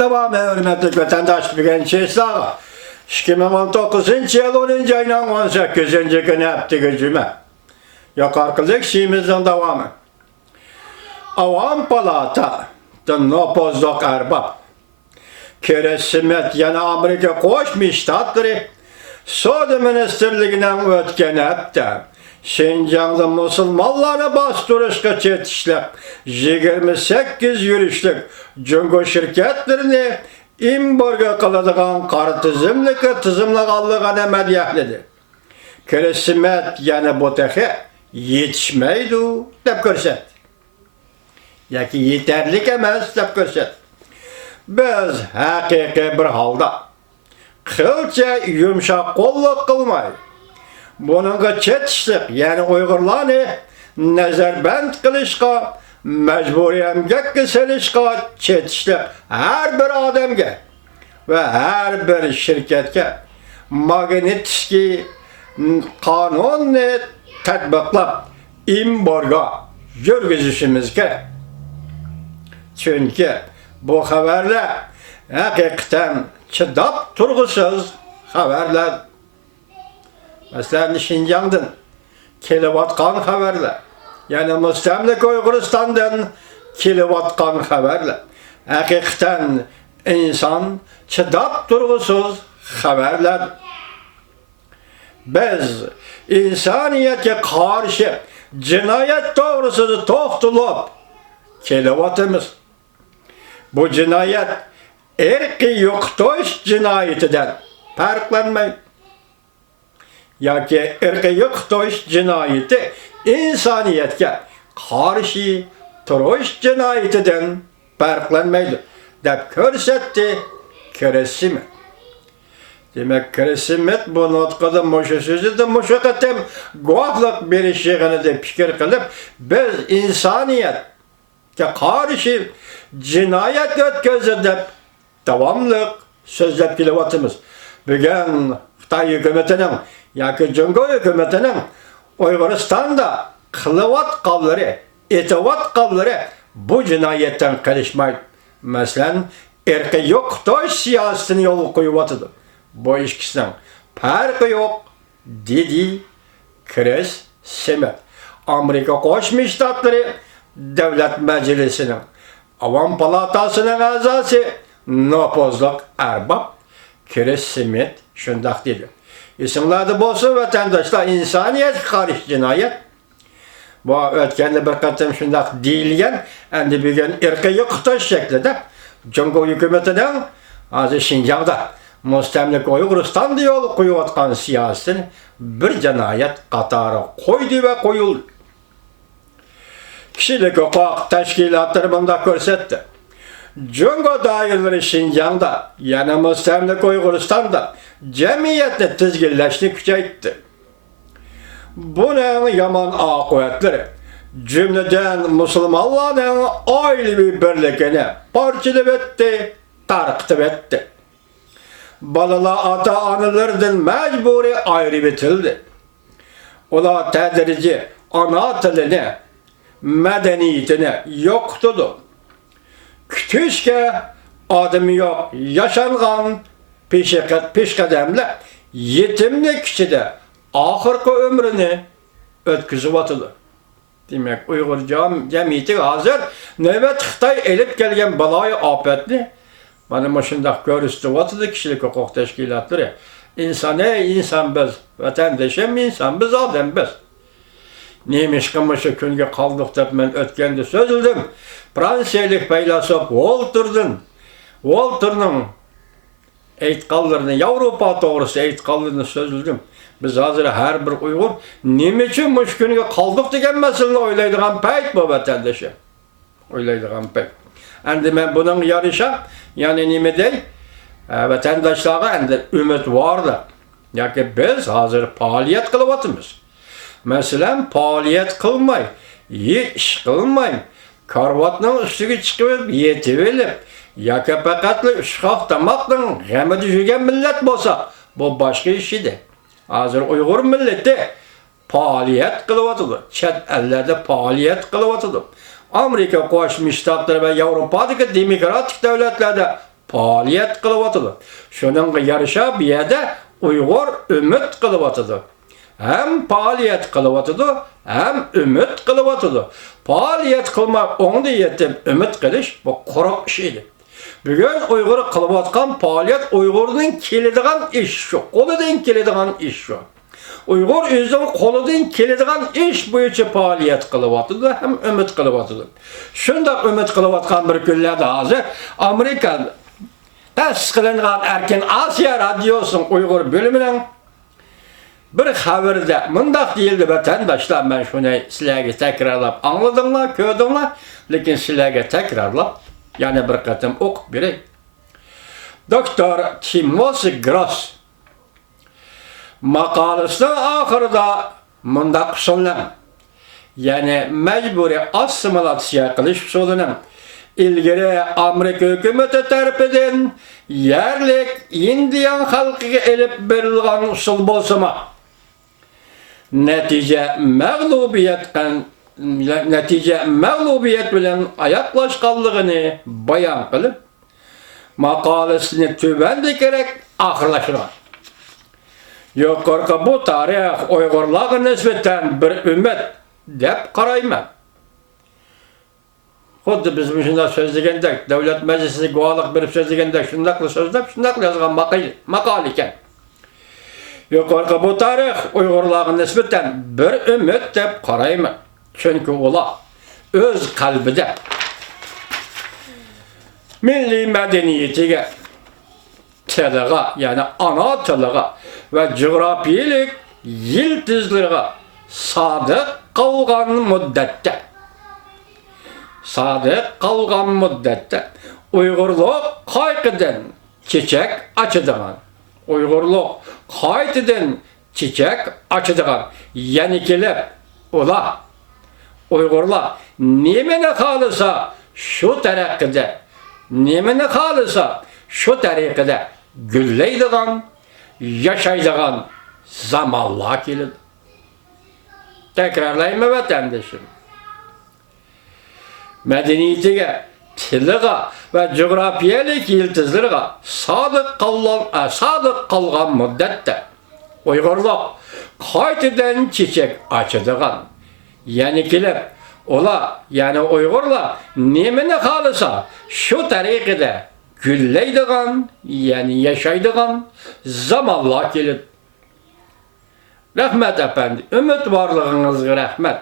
Devam hürmetlik vatandaş bugün çeşitler. 2019 yıl 10. ayının 18. günü hafta cuma. Yukarılık şeyimizden devamı. Avam palata nopozdok erbab. Keresimet yani Amerika Koşmuş Ştatları Soda Ministerliğinden ötken hafta Şinjan'da Müslümanları bastırışka çetişle 28 yürüyüşlük cüngü şirketlerini imborga kılıdığın karı tızımlıqallığın emeliyahlidir. Keresimet yani bu tehi yetişmeydi dep görset. Yaki yeterlik emez dep görset. Biz hakiki bir halda kılça yumuşak kolluk kılmay. Bununla çetişlik yani Uygurlarını nezarband kılışka, mecburi emgek kesilişka çetişlik her bir adamga ve her bir şirketke magnitski kanunu tatbiklap imborga yürgüzüşümüzge. Çünkü bu haberler hakikaten çıdap turgusuz haberler. Mesela Şinjan'dan kilovatkan haberler. Yani Müstemlik Uyguristan'dan kilovatkan haberler. Hakikaten insan çıdap turgusuz haberler. Biz insaniyete karşı cinayet doğrusu tohtulup kilovatımız. Bu cinayet erki yoktuş cinayetinden farklanmayın. Ya ki erki yoktuş cinayeti insaniyetke karşı turuş cinayetinden farklanmaydı. Dep körsetti Keresimet. Demek Keresimet bu notkada muşu sözü de muşakatem guahlık bir şeyini de fikir kılıp biz insaniyet karşı cinayet ötközü de devamlık sözlep kilovatımız. Bugün Xitay hükümetinin yaki Cungo hükümetinin Uyguristan'da kılıvat kavları, etivat kavları bu cinayetten karışmaydı. Mesela erke yok toş siyasetini yolu koyuvatıdı. Bu işkisinden farkı yok dedi Keresimet. Amerika Koşmuş Ştatları Devlet Meclisi'nin Avam Palatası'nın azası nopozdok erbab Keresimet şundak dedi. İsimlerde bolsun vatandaşlar insaniyet karış cinayet. Bu ötkende bir katım şundak değilgen, endi bir gün erkeği kıtaş şeklinde Cungo hükümetinin azı Şinjan'da Müstemlik Uygurustan diyor koyuvatkan siyasetini bir cinayet katarı koydu ve koyuldu. Kişilik hukuk teşkilatları bunda görsetti. Cungo dairleri Şinjan'da yani Müstemlik Uyguristan'da cemiyetini tizgilleşti küçeytti. Bunun yaman akıbetleri cümleden Müslümanların aile bir birliğini parçalıp etti, tarıktı etti. Balala ata anılardan mecburi ayrı bitildi. Ola tedirici ana tilini, medeniyetini yok tutu. Kütüşke adımı yok yaşangan peşkademle yetimli kişide ahırkı ömrünü ötküzüp atılı. Demek Uygur cemiyeti hazır nöbet Xitay elip gelgen balayı afetini bana şundak görüstü atılı kişilik hukuk teşkilatları. İnsan biz, vatandaşım insan biz, adam biz. Neymiş kımışı künge kaldık da ben ötkende sözüldüm. Fransiyalik feylasop Walter'ın eğitkallarını, Avrupa doğrusu eğitkallarını sözüldüm. Biz hazır her bir Uygur nime için muş künge kaldık degen meselini oylaydıgan peyt bu vatandaşı. Oylaydıgan peyt. Endi ben bunun yarışa, yani nime dey, vatandaşlara endi ümit vardı. Ya ki biz hazır faaliyet kılıvatımız. Mesela faaliyet kılmay, iş kılmay, karvatının üstüge çıkıp yetivelip, ya ki pakatlı uşkak damakların gemi düşügen millet bolsa, bu başka işidir. Hazır Uygur milleti faaliyet kılıvatıdır. Çet ellerde faaliyet kılıvatıdır. Amerika Koşmuş Ştatları ve Avrupa'daki demokratik devletlerde faaliyet kılıvatıdı. Şunun yarışa bir yerde Uygur ümit kılıvatıdı. Hem faaliyet kılıvatıdı, hem ümit kılıvatıdı. Faaliyet kılmak onu yetip ümit kılış bu kuruk işiydi. Bugün Uygur'u kılıvatkan faaliyet Uygur'un kilediğen iş şu. Kolu'dan kilediğen iş şu. Uygur özünün kolu'dan kilediğen iş boyunca faaliyet kılıvatıdı, hem ümit kılıvatıdı. Şunda ümit kılıvatkan bir günlerde hazır Amerikan təsis kılınğan Erkin Asya Radyosu'nun Uygur bölümünün bir haberde mındaq deyildi vatandaşlar, ben şunu sizlerge tekrarlap anladınlar, köydünler, lekin sizlerge tekrarlap yani bir katım okup birey. Doktor Timothy Gross makalesinin ahırda mındaq sunlan, yani mecburi asimilasyon kılış usulünün ilgili Amerika hükümeti tarafından yerlik Indiyan halkıga elip berilgan usul bolsama netice mağlubiyet bilen ayaklaşkanlığını bayan kılıp makalesini tübendi gerek ahırlaşırlar. Yukarı bu tarih Uygurlarga nisbeten bir ümmet dep karayman. Xuddi biz şunda söz degендek, Devlet Meclisi guvalık berip söz degендek, şundaklı sözlep, şundaklı yazgan makal iken. Yukarı bu tarih Uygurlarga nisbeten bir ümmet dep karayman. Çünkü ola öz kalbide milli medeniyetiga, tiliga, yani ana tiliga ve coğrafiyelik yıldızlarga sadık kalgan müddette Uygurluk qaytadan çiçek açıdığan, Uygurluk qaytadan çiçek açıdığan, yani kelip ola Uygurlar nemeni kalırsa şu tarakkide, nemeni kalırsa şu tariqide gülleydiğen, yaşaydiğen zamanlar kelidi. Tekrarlayayım mı vatandaşım? Medeniyetiga, tiliga ve coğrafiyelik yıldızlarga sadık kalgan müddette Uygurluk qaytadan çiçek açıdığan, yani kelip ola, yani Uygurlar nemeni kalırsa şu tariqide gülleydiğen, yani yaşaydiğen zamanlar kelidi. Rahmet efendi, ümit varlığınızga rahmet.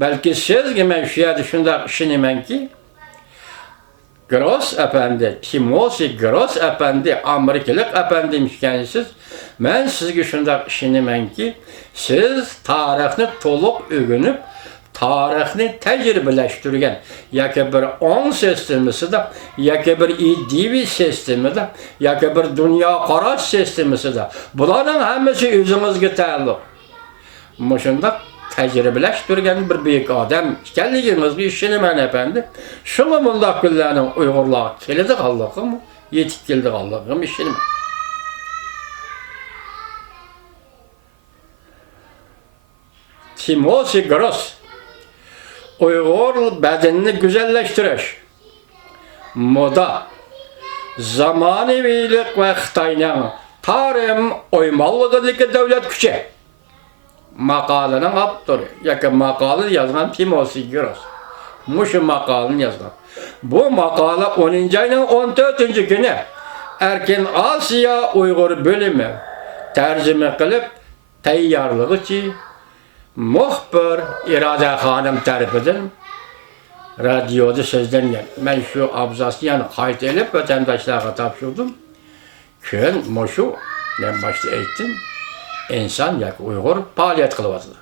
Belki siz men şu yerda şunda işinimen ki Gross efendi, Timothy Gross efendi, Amerikalik efendimishkensiz, men sizge şunda işinimen ki siz tarixni to'liq öğrenip tarixni tecrübeleştirgen, yaki bir on sistemisida, yaki bir idevi sistemida, yaki bir dünya qarash sistemisida, bularning hammasi o'zingizga taalluq. Muşunda tecrübeleştirgen bir büyük adam ekanligingizga ishonaman efendi. Şuna mundaq kunlarning Uygurlar keladi qallig'imi, yetib keldi qallig'imi ishonaman. Timothy Gross Uygur bedenini güzelleştiriş, moda, zamanıvilik ve Xitayning tarım oymallıgıdaki devlet gücü makalının avtoru, yaki makalı yazgan Timothy Gross. Muşu makalını yazgan. Bu makale 10. ayının 14. günü Erkin Asya Uygur bölümü tercüme kılıp tayyorlığı için muhbir İrade Hanım tarafından radyoda sözlengen. Ben şu abzasını yani kayıt edip vatandaşlara tapşırdım. Kön, moşu, ben başta eğittim. İnsan, yani Uygur faaliyet kılıvatıdır.